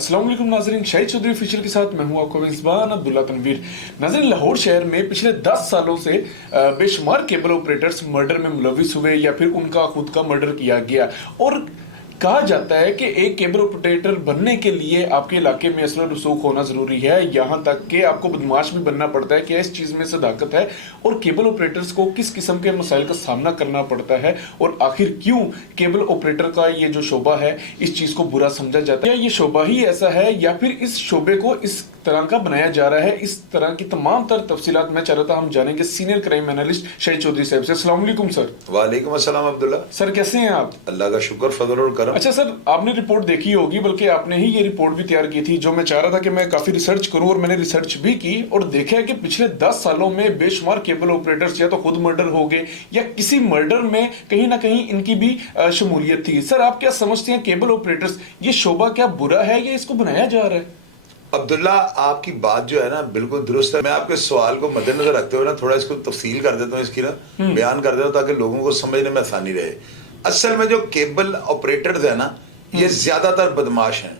अस्सलाम वालेकुम नाज़रीन, शाहिद चौधरी ऑफिशियल के साथ मैं हूं आपका मेज़बान अब्दुल्ला तनवीर। नाज़रीन, लाहौर शहर में पिछले 10 सालों से बेशुमार केबल ऑपरेटर्स मर्डर में मुलविस हुए या फिर उनका खुद का मर्डर किया गया। और कहा जाता है कि एक केबल ऑपरेटर बनने के लिए आपके इलाके में असला रसूख होना जरूरी है, यहाँ तक कि आपको बदमाश भी बनना पड़ता है कि इस चीज़ में सदाकत है। और केबल ऑपरेटर्स को किस किस्म के मसाइल का सामना करना पड़ता है और आखिर क्यों केबल ऑपरेटर का ये जो शोबा है इस चीज़ को बुरा समझा जाता है, या ये शोबा ही ऐसा है या फिर इस शोबे को इस तरह का बनाया जा रहा है। इस तरह की तमाम तर तफसीलात मैं चाह रहा था हम जानेंगे senior crime analyst Shahid Chaudhary साहब से। अस्सलाम वालेकुम सर। वालेकुम अस्सलाम अब्दुल्ला। सर कैसे हैं आप? अल्लाह का शुक्र, फजल और करम। अच्छा सर, आपने रिपोर्ट देखी होगी, बल्कि आपने ही ये रिपोर्ट भी तैयार की थी, जो मैं चाह रहा था कि मैं काफी रिसर्च करूं और मैंने रिसर्च भी की और देखा है कि पिछले 10 सालों में बेशुमार केबल ऑपरेटर्स या तो खुद मर्डर हो गए या किसी मर्डर में कहीं ना कहीं इनकी भी शमूलियत थी। सर, आप क्या समझते हैं, केबल ऑपरेटर्स ये शोबा क्या बुरा है या इसको बनाया जा रहा है? अब्दुल्ला, आपकी बात जो है ना बिल्कुल दुरुस्त है। मैं आपके सवाल को मद्देनजर रखते हुए ना थोड़ा इसको तफसील कर देता हूँ, इसकी ना बयान कर देता हूँ ताकि लोगों को समझने में आसानी रहे। असल में जो केबल ऑपरेटर्स है ना, ये ज्यादातर बदमाश हैं।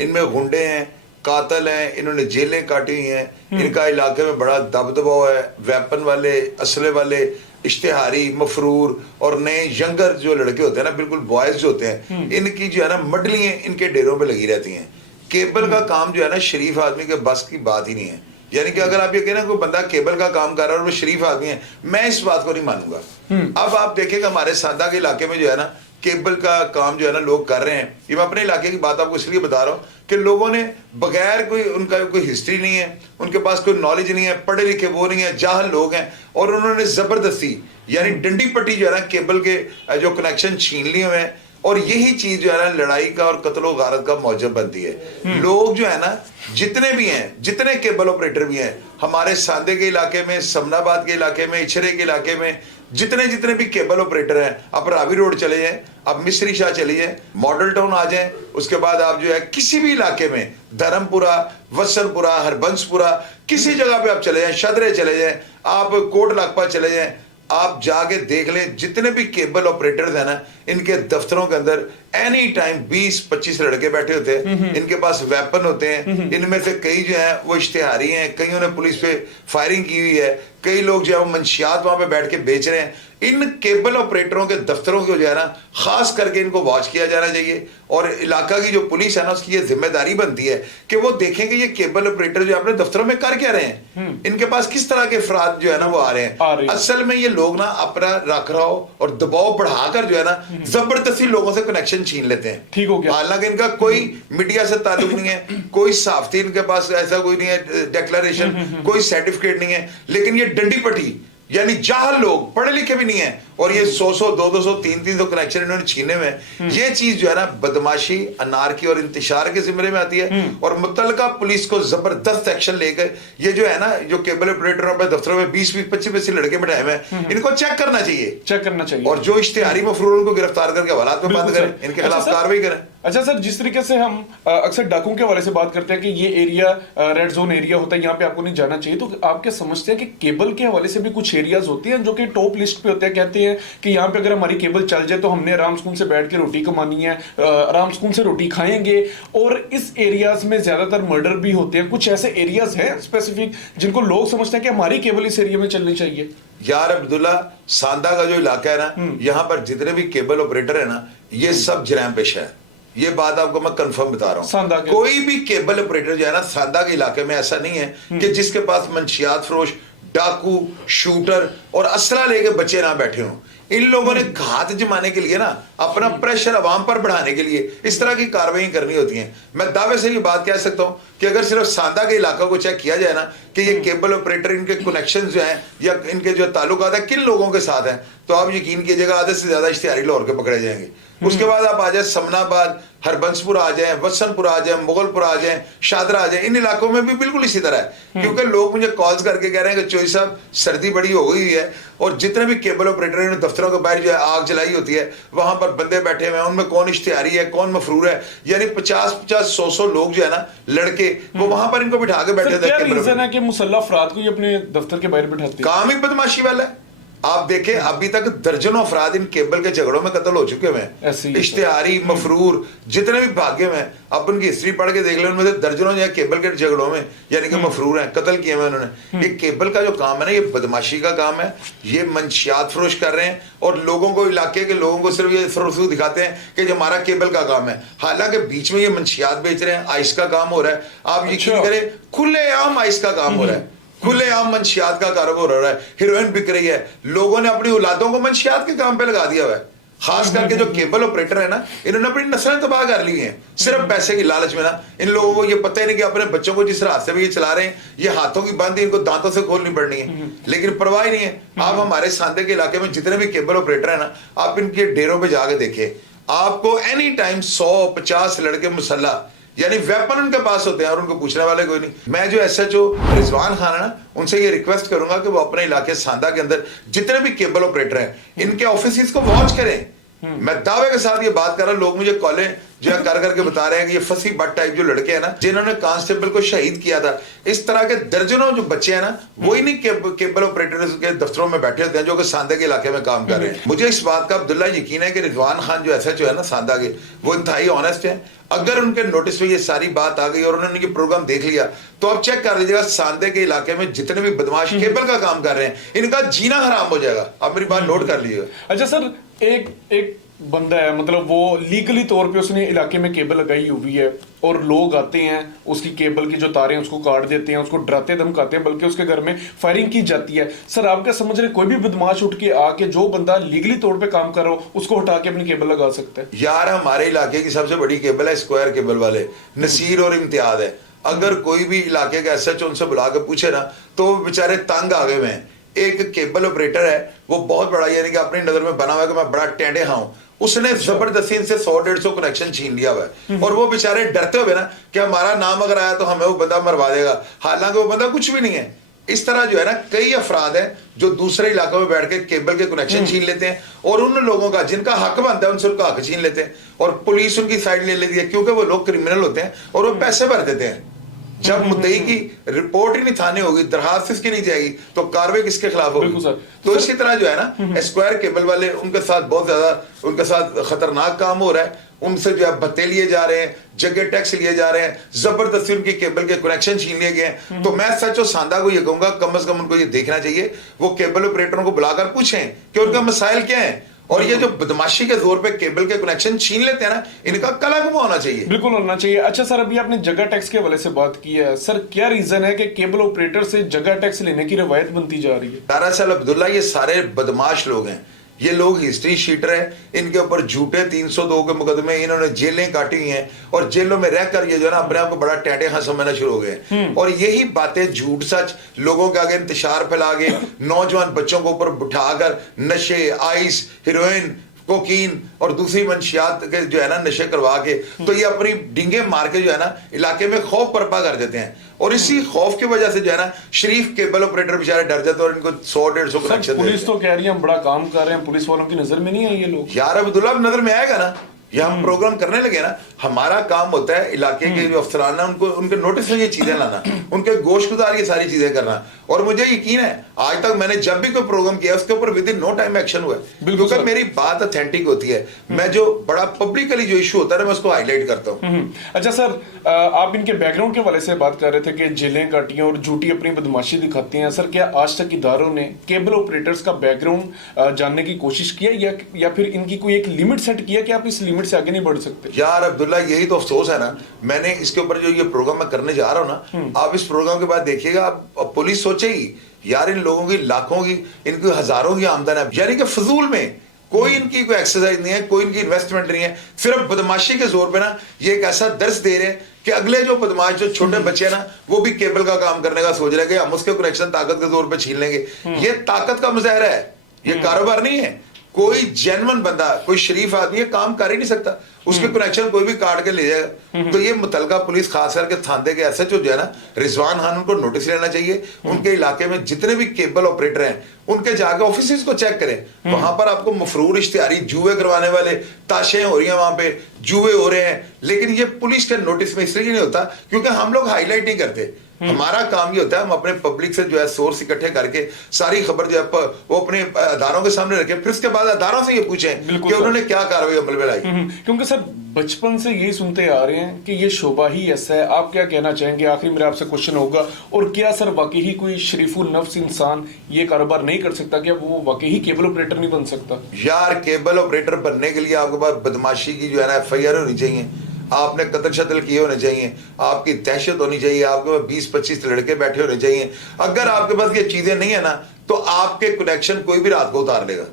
इनमें गुंडे हैं, कातल हैं, इन्होंने जेलें काटी हुई हैं, इनका इलाके में बड़ा दबदबा है। वेपन वाले, असले वाले, इश्तेहारी, मफरूर और नए यंगर जो लड़के होते हैं ना, बिल्कुल बॉयज जो होते हैं, इनकी जो है ना मडलियां इनके डेरों पे लगी रहती हैं। केबल का काम जो है ना शरीफ आदमी के बस की बात ही नहीं है। यानी कि अगर आप ये कहना कोई बंदा केबल का काम कर रहा है और वो शरीफ आदमी है, मैं इस बात को नहीं मानूंगा। अब आप देखेगा हमारे सादा के इलाके में जो है ना केबल का काम जो है ना लोग कर रहे हैं। ये मैं अपने इलाके की बात आपको इसलिए बता रहा हूँ कि लोगों ने बगैर कोई, उनका कोई हिस्ट्री नहीं है, उनके पास कोई नॉलेज नहीं है, पढ़े लिखे वो नहीं है, जाहल लोग हैं, और उन्होंने जबरदस्ती यानी डंडी पट्टी जो है ना केबल के जो कनेक्शन छीन लिए हुए हैं। और यही चीज जो है ना लड़ाई का और कत्लो गारत का मौजब बनती है। लोग जो है ना जितने भी हैं, जितने केबल ऑपरेटर भी हैं, हमारे सांदे के इलाके में, समनाबाद के इलाके में, इछरे के इलाके में जितने भी केबल ऑपरेटर हैं, आप रावी रोड चले जाएं, आप मिस्री शाह चले जाएं, मॉडल टाउन आ जाएं, उसके बाद आप जो है किसी भी इलाके में, धर्मपुरा, वसलपुरा, हरबंसपुरा, किसी जगह पे आप चले जाएं, शदरे चले जाएं, आप कोट लाखपा चले जाएं, आप जाके देख लें जितने भी केबल ऑपरेटर्स हैं ना, इनके दफ्तरों के अंदर एनी टाइम 20-25 लड़के बैठे होते हैं। इनके पास वेपन होते हैं। इनमें से कई जो हैं वो इश्तेहारी हैं, कईयों ने पुलिस पे फायरिंग की हुई है, कई लोग जो है वो मंशियात वहां पे बैठ के बेच रहे हैं। इन केबल ऑपरेटरों के दफ्तरों को जो है ना खास करके इनको वॉच किया जाना चाहिए। और इलाका की जो पुलिस है ना उसकी ये जिम्मेदारी बनती है कि वो देखें कि ये केबल ऑपरेटर जो अपने दफ्तरों में कर क्या रहे हैं, इनके पास किस तरह के अफराद जो है ना वो आ रहे हैं। असल में ये लोग ना अपना रख रखाव और दबाव बढ़ाकर जो है ना जबरदस्ती लोगों से कनेक्शन छीन लेते हैं। ठीक हो गया। हालांकि इनका कोई मीडिया से ताल्लुक नहीं है, कोई साफ्ती इनके पास ऐसा कोई नहीं है, डिक्लेरेशन, कोई सर्टिफिकेट नहीं है, लेकिन ये डंडी पट्टी यानी जाहल लोग, पढ़े लिखे भी नहीं है, और ये 100-100, 200-200, 300-300 कनेक्शन इन्होंने छीने में। ये चीज जो है ना बदमाशी, अनारकी और इंतशार के जिम्मे में आती है। और मुतल्लिका पुलिस को जबरदस्त एक्शन लेकर ये जो है ना जो केबल ऑपरेटर अपने दफ्तरों में 20-25 लड़के बैठाए हुए हैं, इनको चेक करना चाहिए और जो इश्तेहारी मफरूर उनको गिरफ्तार करके हवालात में बंद करें, इनके खिलाफ कार्रवाई करें। अच्छा सर, जिस तरीके से हम अक्सर डाकुओं के हवाले से बात करते हैं कि ये एरिया रेड जोन एरिया होता है, यहाँ पे आपको नहीं जाना चाहिए, तो आप क्या समझते हैं कि केबल के हवाले से भी कुछ एरियाज होते हैं जो कि टॉप लिस्ट पे होते हैं? कहते हैं कि यहाँ पे अगर हमारी केबल चल जाए तो हमने आराम सुकून से बैठ के रोटी कमानी है, आराम सुकून से रोटी खाएंगे। और इस एरियाज में ज्यादातर मर्डर भी होते हैं। कुछ ऐसे एरियाज हैं स्पेसिफिक जिनको लोग समझते हैं कि हमारी केबल इस एरिया में चलनी चाहिए? यार अब्दुल्ला, सांदा का जो इलाका है ना, यहाँ पर जितने भी केबल ऑपरेटर है ना, ये सब जराइम पेशा है। ये बात आपको मैं कंफर्म बता रहा हूँ। कोई भी केबल ऑपरेटर जो है ना सांदा के इलाके में ऐसा नहीं है कि जिसके पास मंशियात फरोश, डाकू, शूटर और असला लेके बच्चे ना बैठे हों। इन लोगों ने घात जमाने के लिए ना अपना प्रेशर अवाम पर बढ़ाने के लिए इस तरह की कार्रवाई करनी होती हैं। मैं दावे से ये बात कह सकता हूँ कि अगर सिर्फ सांदा के इलाका को चेक किया जाए ना कि ये केबल ऑपरेटर, इनके कनेक्शन जो हैं या इनके जो ताल्लुकात है किन लोगों के साथ हैं, तो आप यकीन कीजिएगा आधे से ज्यादा इश्तेहारी लाहौर के पकड़े जाएंगे। उसके बाद आप आ जाए समनाबाद, हरबंसपुर आ जाए, वसनपुर आ जाए, मुगलपुर आ जाए, शादरा आ जाए, इन इलाकों में भी बिल्कुल इसी तरह है। क्योंकि लोग मुझे कॉल्स करके कह रहे हैं कि चोई साहब सर्दी बड़ी हो गई है और जितने भी केबल ऑपरेटर ने दफ्तरों के बाहर जो है आग जलाई होती है, वहां पर बंदे बैठे हुए हैं, उनमें कौन इश्तेहारी है, कौन मफरूर है, यानी 50-50, 100-100 लोग जो है ना लड़के, वो वहां पर इनको बिठा के बैठे थे। क्या रीजन है कि मुसल्लह अफराद को अपने दफ्तर के बाहर बिठाते हैं? काम ही बदमाशी वाला है। आप देखें अभी तक दर्जनों अफराद इन केबल के झगड़ों में कत्ल हो चुके हैं। ऐसे ही इश्तिहारी मफरूर जितने भी भाग्य में आप उनकी हिस्ट्री पढ़ के देख लें, उनमें से दर्जनों जो है केबल के झगड़ों में यानी कि मफरूर हैं, कत्ल किए हुए उन्होंने। ये केबल का जो काम है ना, ये बदमाशी का काम है, ये मंशियात फरोश कर रहे हैं और लोगों को, इलाके के लोगों को सिर्फ ये फरोख्त दिखाते हैं कि जो हमारा केबल का काम है, हालांकि बीच में ये मंशियात बेच रहे हैं, आइस का काम हो रहा है। आप यकीन करें खुलेआम आइस का काम हो रहा है, खुलेआम मंशियात का कारोबार हो रहा है, हीरोइन बिक रही है। लोगों ने अपनी औलादों को मंशियात के काम पे लगा दिया हुआ है। खास करके जो केबल ऑपरेटर है ना, इन्होंने अपनी नस्लें तबाह कर ली हैं सिर्फ पैसे की लालच में ना। इन लोगों को ये पता ही नहीं कि अपने बच्चों को जिस रास्ते में ये चला रहे हैं, ये हाथों की बंदी इनको दांतों से खोलनी पड़नी है, लेकिन परवाह नहीं है। आप हमारे सांदे के इलाके में जितने भी केबल ऑपरेटर है ना, आप इनके डेरों पे जाके देखिए, आपको एनी टाइम 100-50 लड़के मुसल्ला यानी वेपन उनके पास होते हैं और उनको पूछने वाले कोई नहीं। मैं जो SHO रिजवान खान है ना, उनसे ये रिक्वेस्ट करूंगा कि वो अपने इलाके सांदा के अंदर जितने भी केबल ऑपरेटर हैं, इनके ऑफिस को वॉच करें। मैं दावे के साथ ये बात कर रहा हूं, लोग मुझे कॉलें जो है कर करके बता रहे हैं कि ये फसी बट टाइप जो लड़के हैं ना, जिन्होंने कांस्टेबल को शहीद किया था, इस तरह के दर्जनों जो बच्चे हैं ना, वो ही नहीं केबल ऑपरेटर्स के दफ्तरों में बैठे होते हैं जो कि सांदा के इलाके में काम कर रहे हैं। मुझे इस बात का अब्दुल्ला यकीन है कि रिजवान खान जो SHO है ना सांदा के, वो इंतहाई ऑनेस्ट है। अगर उनके नोटिस में ये सारी बात आ गई और उन्होंने ये प्रोग्राम देख लिया, तो आप चेक कर लीजिएगा सांदे के इलाके में जितने भी बदमाश केबल का काम कर रहे हैं, इनका जीना हराम हो जाएगा। आप मेरी बात नोट कर लीजिएगा। अच्छा सर, एक बंदा है, मतलब वो लीगली तौर पे उसने इलाके में केबल लगाई हुई है और लोग आते हैं, उसकी केबल की जो तारें उसको काट देते हैं, उसको डराते धमकाते हैं, बल्कि उसके घर में फायरिंग की जाती है। सर आप क्या समझ रहे हैं, कोई भी बदमाश उठ के आके जो बंदा लीगली तौर पे काम कर रहा हो उसको हटा के अपनी केबल लगा सकता है? यार हमारे इलाके की सबसे बड़ी केबल है स्क्वायर केबल वाले नसीर और इम्तियाज है। अगर कोई भी इलाके का SHO उनसे बुला के पूछे ना, तो वो बेचारे तंग आ गए हैं। एक केबल ऑपरेटर है, वो बहुत बड़ा यानी कि अपनी नजर में बना हुआ है कि मैं बड़ा टेढ़े हूं, उसने जबरदस्ती इनसे 100-150 कनेक्शन छीन लिया हुआ है और वो बेचारे डरते हुए ना कि हमारा नाम अगर आया तो हमें वो बंदा मरवा देगा, हालांकि वो बंदा कुछ भी नहीं है। इस तरह जो है ना, कई अफराद हैं जो दूसरे इलाकों में बैठ के केबल के कनेक्शन छीन लेते हैं और उन लोगों का जिनका हक बनता है उनसे उनका हक छीन लेते हैं और पुलिस उनकी साइड ले लेती है, क्योंकि वो लोग क्रिमिनल होते हैं और वो पैसे भर देते हैं। जब मुद्दई की रिपोर्ट ही नहीं थाने होगी, दरखास्त इसकी नहीं जाएगी, तो कार्रवाई किसके खिलाफ होगी? तो इसी तरह जो है ना, स्क्वायर केबल वाले, उनके साथ बहुत ज्यादा उनके साथ खतरनाक काम हो रहा है। उनसे जो है भत्ते लिए जा रहे हैं, जगह टैक्स लिए जा रहे हैं, जबरदस्ती उनकी केबल के कनेक्शन छीन लिए गए हैं। तो मैं SHO सांदा को ये कहूंगा, कम से कम उनको ये देखना चाहिए, वो केबल ऑपरेटरों को बुलाकर पूछें कि उनका मसाइल क्या है। और ये जो बदमाशी के जोर पे केबल के कनेक्शन छीन लेते हैं ना, इनका कलंक होना चाहिए। बिल्कुल होना चाहिए। अच्छा सर, अभी आपने जगह टैक्स के हवाले से बात की है, सर क्या रीजन है कि केबल ऑपरेटर से जगह टैक्स लेने की रवायत बनती जा रही है? दरअसल अब्दुल्ला, ये सारे बदमाश लोग हैं, ये लोग हिस्ट्री शीटर हैं, इनके ऊपर झूठे 302 के मुकदमे, इन्होंने जेलें काटी हुई हैं और जेलों में रहकर ये जो है ना अपने आप को बड़ा टेढ़े हाँ समझना शुरू हो गए और यही बातें झूठ सच लोगों के आगे इंतशार फैला के नौजवान बच्चों को ऊपर बिठाकर नशे, आइस, हीरोइन, कोकीन और दूसरी मंशियात के जो है ना नशे करवा के, तो ये अपनी डिंगे मार के जो है ना इलाके में खौफ बर्पा कर देते हैं और इसी खौफ की वजह से जो है ना शरीफ केबल ऑपरेटर बेचारे डर जाते हैं और इनको 100-150 कनेक्शन। पुलिस तो कह रही है हम बड़ा काम कर रहे हैं, पुलिस वालों की नजर में नहीं है ये लोग। यार अब्दुल्ला, नजर में आएगा ना, ये हम प्रोग्राम करने लगे ना, हमारा काम होता है इलाके के जो अफसरान है उनको उनके नोटिस में ये चीजें लाना, उनके गोशगुजार ये सारी चीजें करना। और मुझे यकीन है आज तक मैंने जब भी कोई प्रोग्राम किया उसके ऊपर within no time action हुआ है, क्योंकि मेरी बात ऑथेंटिक होती है। मैं जो बड़ा पब्लिकली जो इशू होता है मैं उसको हाईलाइट करता हूँ। अच्छा सर, आप इनके बैकग्राउंड के वाले से बात कर रहे थे कि जेलें काटी और झूठी अपनी बदमाशी दिखाते हैं। सर क्या आज तक इदारों ने केबल ऑपरेटर्स का बैकग्राउंड जानने की कोशिश किया या फिर इनकी कोई एक लिमिट सेट किया कि आप इस लिमिट से आगे नहीं बढ़ सकते? यार अब्दुल्ला, यही तो अफसोस है ना, मैंने इसके ऊपर जो ये प्रोग्राम मैं करने जा रहा हूँ ना, आप इस प्रोग्राम के बाद देखिएगा, आप पुलिस सोचेगी यार इन लोगों की लाखों की, इनकी हजारों की आमदन है, यानी कि फजूल में कोई इनकी कोई एक्सरसाइज नहीं है, कोई इनकी इन्वेस्टमेंट नहीं है, सिर्फ बदमाशी के जोर पे ना ये एक ऐसा दर्श दे रहे हैं कि अगले जो बदमाश जो छोटे बच्चे हैं ना, वो भी केबल का काम करने का सोच रहे हैं कि हम उसके कनेक्शन ताकत के जोर पे छीन लेंगे। ये ताकत का मुजाहरा है, ये कारोबार नहीं है। कोई जेन्युइन बंदा, कोई शरीफ आदमी ये काम कर ही नहीं सकता। उसके कनेक्शन कोई भी काट के ले जाएगा। तो ये मुतलका पुलिस खास करके थाने के एसएचओ जो है ना रिजवान खान, उनको नोटिस लेना चाहिए। उनके इलाके में जितने भी केबल ऑपरेटर हैं उनके जाके ऑफिस को चेक करें। वहां पर आपको मफरूर इश्तिहारी जुए करवाने वाले, ताशें हो रही हैं, वहां पे जुए हो रहे हैं, लेकिन ये पुलिस के नोटिस में इसलिए नहीं होता क्योंकि हम लोग हाईलाइट नहीं करते। हमारा काम ये होता है हम अपने पब्लिक से जो है सोर्स इकट्ठे करके सारी खबर जो है वो अपने अदारों के सामने रखें, फिर उसके बाद अदारों से ये पूछें कि उन्होंने क्या कार्रवाई अमल में लाई। क्योंकि सर बचपन से यही सुनते आ रहे हैं कि ये शोभा ही ऐसा है। आप क्या कहना चाहेंगे? आखिरी मेरा आपसे क्वेश्चन होगा, और क्या सर वाकई ही कोई शरीफुल नफ्स इंसान ये कारोबार नहीं कर सकता? क्या वो वाकई ही केबल ऑपरेटर नहीं बन सकता? यार केबल ऑपरेटर बनने के लिए आपके पास बदमाशी की जो है ना FIR होनी चाहिए, आपने कत्ल शत्ल किए होने चाहिए, आपकी दहशत होनी चाहिए, आपके पास 20-25 लड़के बैठे होने चाहिए। अगर आपके पास ये चीजें नहीं है ना तो आपके कनेक्शन कोई भी रात को उतार लेगा।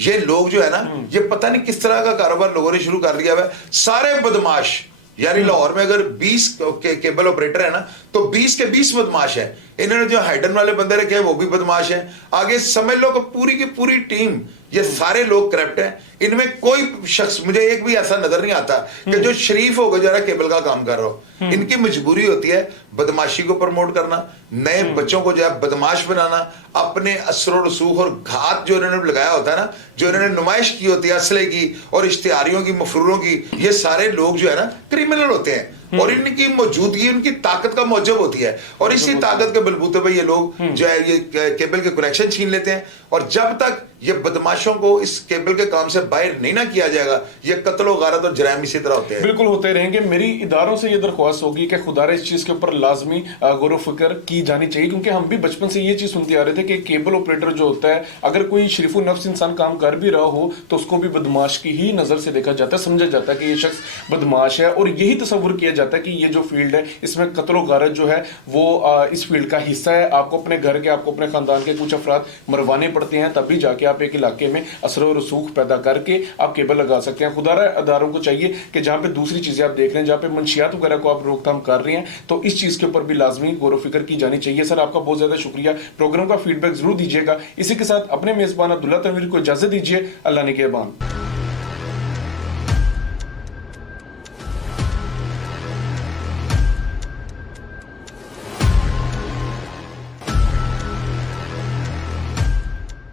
ये लोग जो है ना ये पता नहीं किस तरह का कारोबार लोगों ने शुरू कर लिया है। सारे बदमाश, यानी लाहौर में अगर 20 केबल ऑपरेटर है ना तो 20 के 20 बदमाश है। इन्होंने जो हाइडन वाले बंदे रखे हैं वो भी बदमाश हैं। आगे समझ लो कि पूरी की पूरी टीम, ये सारे लोग करप्ट हैं। इनमें कोई शख्स मुझे एक भी ऐसा नजर नहीं आता कि जो शरीफ होकर जो है केबल का काम कर रहा हो। इनकी मजबूरी होती है बदमाशी को प्रमोट करना, नए बच्चों को जो है बदमाश बनाना, अपने असर रसूख और घात जो इन्होंने लगाया होता है ना, जो इन्होंने नुमाइश की होती है असले की और इश्तिहारियों की, मफरूरों की, ये सारे लोग जो है ना क्रिमिनल होते हैं और इनकी मौजूदगी उनकी ताकत का मौजब होती है। और इसी ताकत के बलबूते पे ये लोग जो है ये केबल के कनेक्शन छीन लेते हैं। और जब तक ये बदमाशों को इस केबल के काम से बाहर नहीं ना किया जाएगा ये कत्ल गारत और जराइम इसी तरह होते हैं। बिल्कुल होते रहेंगे। मेरी इदारों से ये दरख्वास्त होगी कि खुदारा इस चीज के ऊपर लाजमी गौर फिक्र की जानी चाहिए, क्योंकि हम भी बचपन से ये चीज सुनते आ रहे थे कि केबल ऑपरेटर जो होता है अगर कोई शरीफ नफ्स इंसान काम कर भी रहा हो तो उसको भी बदमाश की ही नजर से देखा जाता है, समझा जाता है कि ये शख्स बदमाश है। और यही तस्वुर किया जाता है कि ये जो फील्ड है इसमें कत्ल गारत जो है वो इस फील्ड का हिस्सा है। आपको अपने घर के, आपको अपने खानदान के कुछ अफराद मरवाने पड़ते हैं तभी जाके आप एक इलाके में असर और रसूख पैदा करके आप केबल लगा सकते हैं। खुदारा अदारों को चाहिए कि जहां पे दूसरी चीजें आप देख रहे हैं, जहां पे मंशियात वगैरह को आप रोकथाम कर रहे हैं, तो इस चीज के ऊपर भी लाजमी गौर फिक्र की जानी चाहिए। सर आपका बहुत ज्यादा शुक्रिया, प्रोग्राम का फीडबैक जरूर दीजिएगा। इसी के साथ अपने मेजबान अब्दुल्ला तनवीर को इजाजत दीजिए। अल्लाह निगहबान।